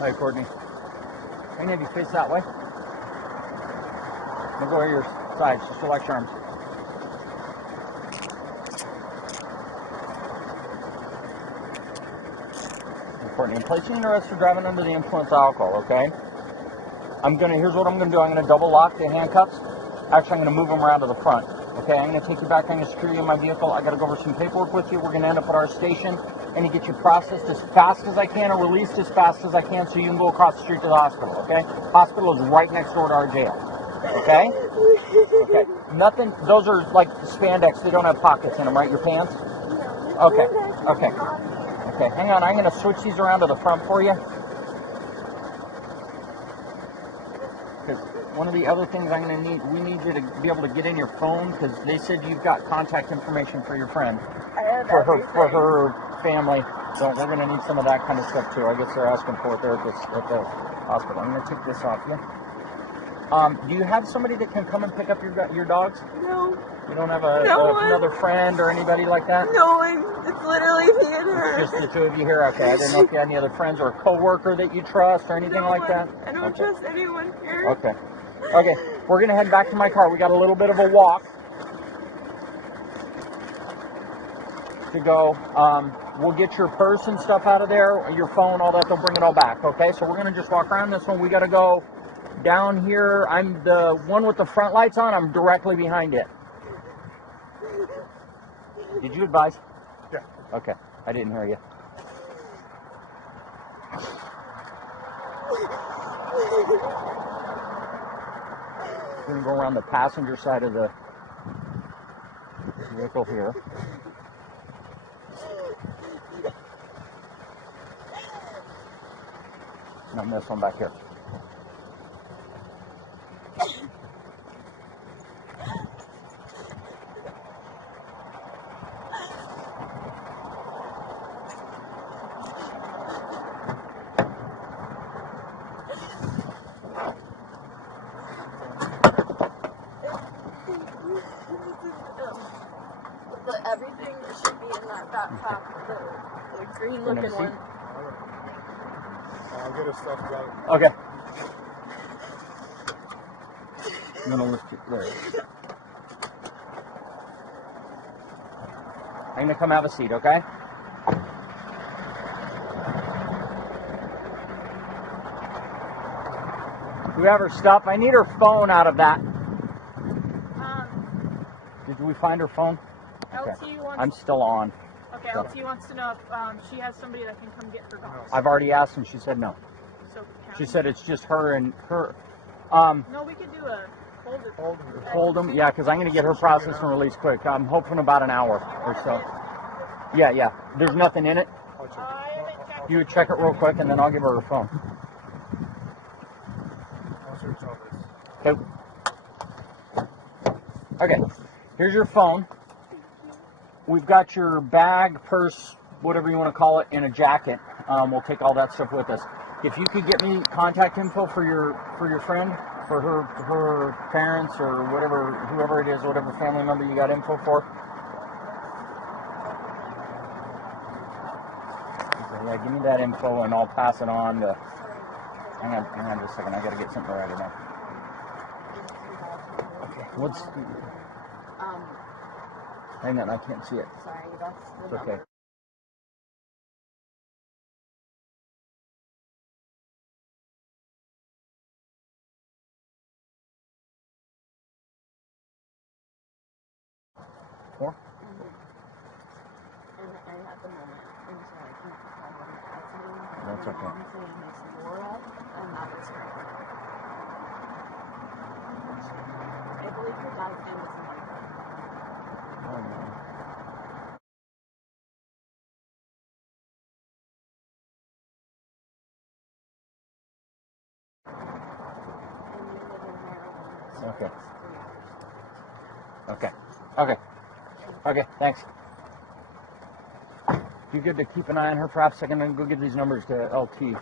Hi, Courtney. Hey, Navy, face that way. We'll go to your sides. Just relax your arms. Courtney, I'm placing an arrest for driving under the influence of alcohol, okay? Here's what I'm gonna do. I'm gonna double lock the handcuffs. Actually, I'm gonna move them around to the front. Okay, I'm gonna take you back. I'm gonna secure you in my vehicle. I gotta go over some paperwork with you. We're gonna end up at our station and to get you processed as fast as I can or released as fast as I can so you can go across the street to the hospital, okay? Hospital is right next door to our jail, okay? Okay, nothing, those are like spandex. They don't have pockets in them, right? Your pants? Okay, okay. Okay, hang on. I'm gonna switch these around to the front for you. One of the other things we need you to be able to get in your phone because they said you've got contact information for your friend, for her family. So we're going to need some of that kind of stuff too. I guess they're asking for it there at the hospital. I'm going to take this off you. Do you have somebody that can come and pick up your dogs? No. You don't have another friend or anybody like that? No, it's literally me and her. It's just the two of you here? Okay, I didn't know if you had any other friends or a coworker that you trust or anything like that? I don't trust anyone here. Okay. Okay, we're going to head back to my car. We got a little bit of a walk to go. We'll get your purse and stuff out of there, your phone, all that. They'll bring it all back, okay? So we're going to just walk around this one. We got to go down here. I'm the one with the front lights on. I'm directly behind it. Did you advise? Yeah. Okay, I didn't hear you. We're going to go around the passenger side of the vehicle here. And on this one back here. Everything should be in that backpack, the green looking one. I'll get her stuff done. Okay. I'm going to lift it there. I'm going to come have a seat, okay? Do we have her stuff? I need her phone out of that. Did we find her phone? Okay. I'm still on. Okay, LT wants to know if she has somebody that can come get her dogs. I've already asked and she said no. So she said it's just her and her. No, we could do a Hold them, yeah, because I'm going to get her processed and released quick. I'm hoping about an hour or so. Yeah. There's nothing in it. You would check it real quick and then I'll give her her phone. Okay. Here's your phone. We've got your bag, purse, whatever you want to call it, in a jacket. We'll take all that stuff with us. If you could get me contact info for your friend, for her parents or whoever it is, whatever family member you got info for. Okay, yeah, give me that info and I'll pass it on to. Hang on just a second. I got to get something right now. Okay. What's? Hang on, I can't see it. Sorry, that's the okay. Four? And at the moment, I'm sorry, I can't recall what it has been. That's okay. Honestly, Miss Laura, and that was her. I believe her dad's name was Michael. Oh, no. And you live in Maryland. So Okay. it's 3 hours. Okay, thanks. You good to keep an eye on her? Perhaps I can go give these numbers to LT.